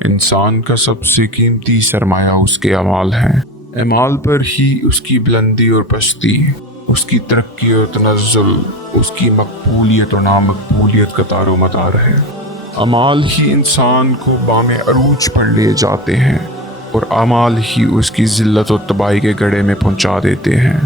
انسان کا سب سے قیمتی سرمایہ اس کے اعمال ہیں۔ اعمال پر ہی اس کی بلندی اور پستی، اس کی ترقی اور تنزل، اس کی مقبولیت اور نامقبولیت کا دار و مدار ہے۔ اعمال ہی انسان کو بام عروج پر لے جاتے ہیں اور اعمال ہی اس کی ذلت و تباہی کے گڑھے میں پہنچا دیتے ہیں۔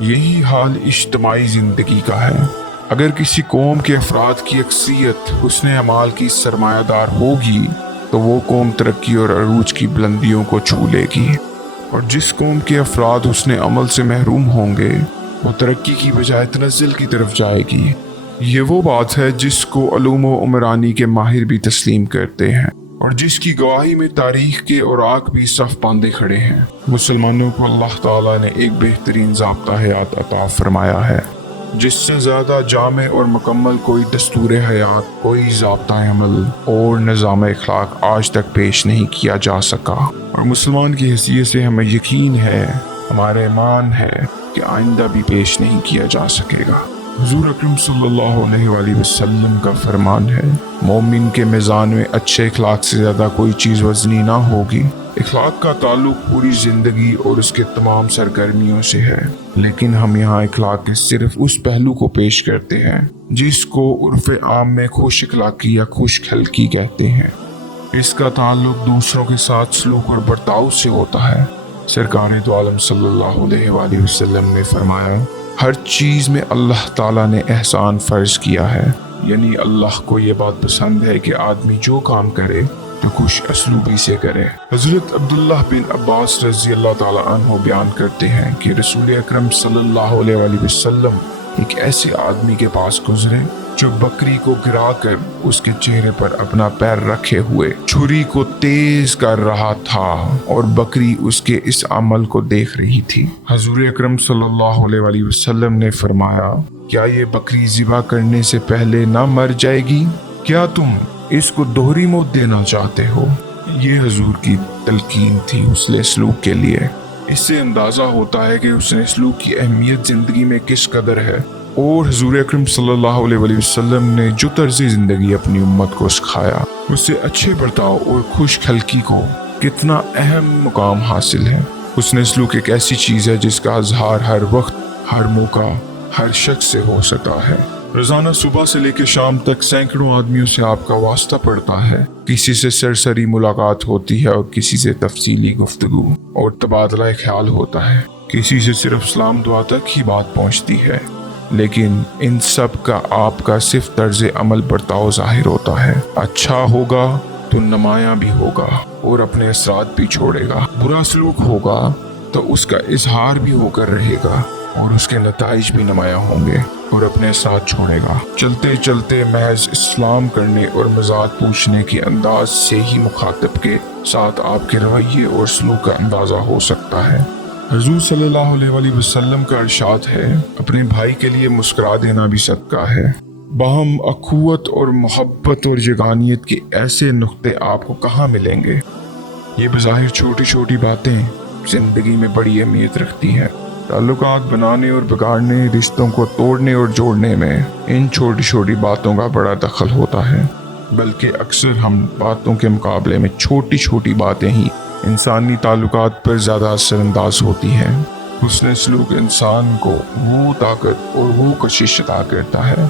یہی حال اجتماعی زندگی کا ہے۔ اگر کسی قوم کے افراد کی اکثریت حسن اعمال کی سرمایہ دار ہوگی تو وہ قوم ترقی اور عروج کی بلندیوں کو چھو لے گی، اور جس قوم کے افراد حسن عمل سے محروم ہوں گے وہ ترقی کی بجائے تنزل کی طرف جائے گی۔ یہ وہ بات ہے جس کو علوم و عمرانی کے ماہر بھی تسلیم کرتے ہیں، اور جس کی گواہی میں تاریخ کے اوراق بھی صف باندھے کھڑے ہیں۔ مسلمانوں کو اللہ تعالیٰ نے ایک بہترین ضابطہ حیات عطا فرمایا ہے، جس سے زیادہ جامع اور مکمل کوئی دستور حیات، کوئی ضابطہ عمل اور نظام اخلاق آج تک پیش نہیں کیا جا سکا، اور مسلمان کی حیثیت سے ہمیں یقین ہے، ہمارا ایمان ہے کہ آئندہ بھی پیش نہیں کیا جا سکے گا۔ حضور اکرم صلی اللہ علیہ وآلہ وسلم کا فرمان ہے، مومن کے میزان میں اچھے اخلاق سے زیادہ کوئی چیز وزنی نہ ہوگی۔ اخلاق کا تعلق پوری زندگی اور اس کے تمام سرگرمیوں سے ہے، لیکن ہم یہاں اخلاق کے صرف اس پہلو کو پیش کرتے ہیں جس کو عرف عام میں خوش اخلاقی یا خوش خلقی کہتے ہیں۔ اس کا تعلق دوسروں کے ساتھ سلوک اور برتاؤ سے ہوتا ہے۔ سرکار دو عالم صلی اللہ علیہ وآلہ وسلم نے فرمایا، ہر چیز میں اللہ تعالیٰ نے احسان فرض کیا ہے، یعنی اللہ کو یہ بات پسند ہے کہ آدمی جو کام کرے تو خوش اسلوبی سے کرے۔ حضرت عبداللہ بن عباس رضی اللہ تعالیٰ عنہ بیان کرتے ہیں کہ رسول اکرم صلی اللہ علیہ وآلہ وسلم ایک ایسے آدمی کے پاس گزرے جو بکری کو گرا کر اس کے چہرے پر اپنا پیر رکھے ہوئے چھری کو تیز کر رہا تھا، اور بکری اس کے اس عمل کو دیکھ رہی تھی۔ حضور اکرم صلی اللہ علیہ وآلہ وسلم نے فرمایا، کیا یہ بکری ذبح کرنے سے پہلے نہ مر جائے گی؟ کیا تم اس کو دوہری موت دینا چاہتے ہو؟ یہ حضور کی تلقین تھی حسن سلوک کے لیے۔ اس سے اندازہ ہوتا ہے کہ حسن سلوک کی اہمیت زندگی میں کس قدر ہے، اور حضور اکرم صلی اللہ علیہ وآلہ وسلم نے جو طرز زندگی اپنی امت کو سکھایا، اس سے اچھے برتاؤ اور خوش خلقی کو کتنا اہم مقام حاصل ہے۔ حسن سلوک ایک ایسی چیز ہے جس کا اظہار ہر وقت، ہر موقع، ہر شخص سے ہو سکتا ہے۔ روزانہ صبح سے لے کے شام تک سینکڑوں آدمیوں سے آپ کا واسطہ پڑتا ہے، کسی سے سرسری ملاقات ہوتی ہے اور کسی سے تفصیلی گفتگو اور تبادلہ خیال ہوتا ہے، کسی سے صرف سلام دعا تک ہی بات پہنچتی ہے، لیکن ان سب کا آپ کا صرف طرز عمل برتاؤ ظاہر ہوتا ہے۔ اچھا ہوگا تو نمایاں بھی ہوگا اور اپنے اثرات بھی چھوڑے گا، برا سلوک ہوگا تو اس کا اظہار بھی ہو کر رہے گا اور اس کے نتائج بھی نمایاں ہوں گے اور اپنے ساتھ چھوڑے گا۔ چلتے چلتے محض اسلام کرنے اور مزاج پوچھنے کے انداز سے ہی مخاطب کے ساتھ آپ کے رویے اور سلوک کا اندازہ ہو سکتا ہے۔ حضور صلی اللہ علیہ وآلہ وسلم کا ارشاد ہے، اپنے بھائی کے لیے مسکرا دینا بھی صدقہ ہے۔ باہم اخوت اور محبت اور یگانیت کے ایسے نقطے آپ کو کہاں ملیں گے؟ یہ بظاہر چھوٹی چھوٹی باتیں زندگی میں بڑی اہمیت رکھتی ہیں۔ تعلقات بنانے اور بگاڑنے، رشتوں کو توڑنے اور جوڑنے میں ان چھوٹی چھوٹی باتوں کا بڑا دخل ہوتا ہے، بلکہ اکثر ہم باتوں کے مقابلے میں چھوٹی چھوٹی باتیں ہی انسانی تعلقات پر زیادہ اثر انداز ہوتی ہیں۔ حسن سلوک انسان کو وہ طاقت اور وہ کشش عطا کرتا ہے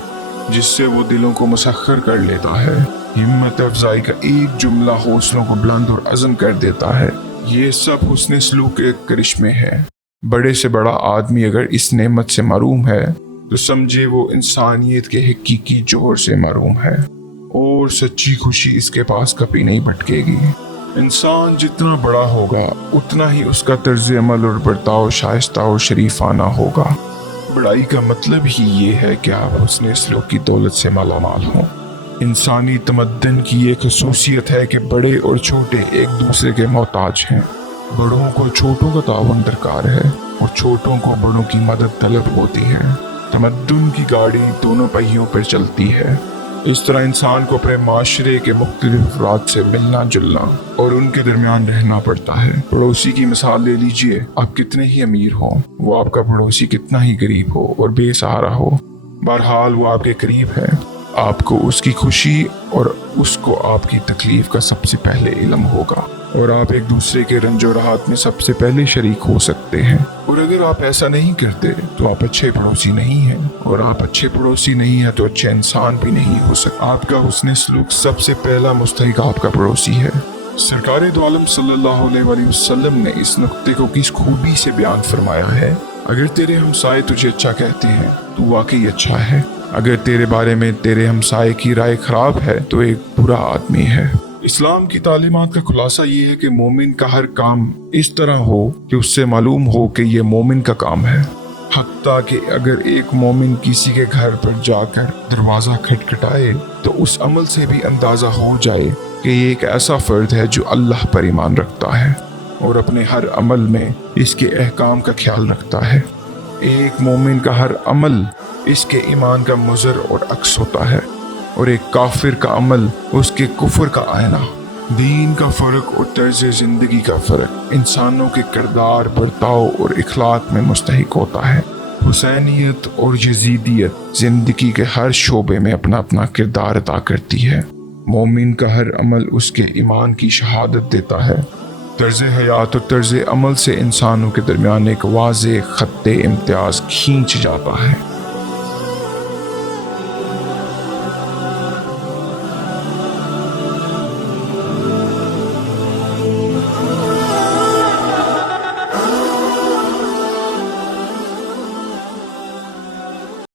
جس سے وہ دلوں کو مسخر کر لیتا ہے۔ ہمت افزائی کا ایک جملہ حوصلوں کو بلند اور عزم کر دیتا ہے۔ یہ سب حسن سلوک کے کرشمے ہے۔ بڑے سے بڑا آدمی اگر اس نعمت سے محروم ہے تو سمجھے وہ انسانیت کے حقیقی جوہر سے محروم ہے، اور سچی خوشی اس کے پاس کبھی نہیں بھٹکے گی۔ انسان جتنا بڑا ہوگا اتنا ہی اس کا طرز عمل اور برتاؤ شائستہ اور شریفانہ ہوگا۔ بڑائی کا مطلب ہی یہ ہے کہ آپ حسن سلوک کی دولت سے مالا مال ہوں۔ انسانی تمدن کی یہ خصوصیت ہے کہ بڑے اور چھوٹے ایک دوسرے کے محتاج ہیں۔ بڑوں کو چھوٹوں کا تعاون درکار ہے اور چھوٹوں کو بڑوں کی مدد طلب ہوتی ہے۔ تمدن کی گاڑی دونوں پہیوں پر چلتی ہے۔ اس طرح انسان کو اپنے معاشرے کے مختلف افراد سے ملنا جلنا اور ان کے درمیان رہنا پڑتا ہے۔ پڑوسی کی مثال لے لیجئے، آپ کتنے ہی امیر ہوں، وہ آپ کا پڑوسی کتنا ہی غریب ہو اور بے سہارا ہو، بہرحال وہ آپ کے قریب ہے۔ آپ کو اس کی خوشی اور اس کو آپ کی تکلیف کا سب سے پہلے علم ہوگا، اور آپ ایک دوسرے کے رنج و راحت میں سب سے پہلے شریک ہو سکتے ہیں۔ اور اگر آپ ایسا نہیں کرتے تو آپ اچھے پڑوسی نہیں ہیں، اور آپ اچھے پڑوسی نہیں ہیں تو اچھے انسان بھی نہیں ہو سکتے۔ آپ کا حسن سلوک سب سے پہلا مستحق آپ کا پڑوسی ہے۔ سرکار دو عالم صلی اللہ علیہ وآلہ وسلم نے اس نقطے کو کس خوبی سے بیان فرمایا ہے: اگر تیرے ہمسائے تجھے اچھا کہتے ہیں تو واقعی اچھا ہے، اگر تیرے بارے میں تیرے ہمسائے کی رائے خراب ہے تو ایک برا آدمی ہے۔ اسلام کی تعلیمات کا خلاصہ یہ ہے کہ مومن کا ہر کام اس طرح ہو کہ اس سے معلوم ہو کہ یہ مومن کا کام ہے، حتیٰ کہ اگر ایک مومن کسی کے گھر پر جا کر دروازہ کھٹکھٹائے تو اس عمل سے بھی اندازہ ہو جائے کہ یہ ایک ایسا فرد ہے جو اللہ پر ایمان رکھتا ہے اور اپنے ہر عمل میں اس کے احکام کا خیال رکھتا ہے۔ ایک مومن کا ہر عمل اس کے ایمان کا مظہر اور عکس ہوتا ہے، اور ایک کافر کا عمل اس کے کفر کا آئینہ۔ دین کا فرق اور طرز زندگی کا فرق انسانوں کے کردار، برتاؤ اور اخلاق میں مستحق ہوتا ہے۔ حسینیت اور یزیدیت زندگی کے ہر شعبے میں اپنا اپنا کردار ادا کرتی ہے۔ مومن کا ہر عمل اس کے ایمان کی شہادت دیتا ہے۔ طرز حیات اور طرز عمل سے انسانوں کے درمیان ایک واضح خط امتیاز کھینچ جاتا ہے۔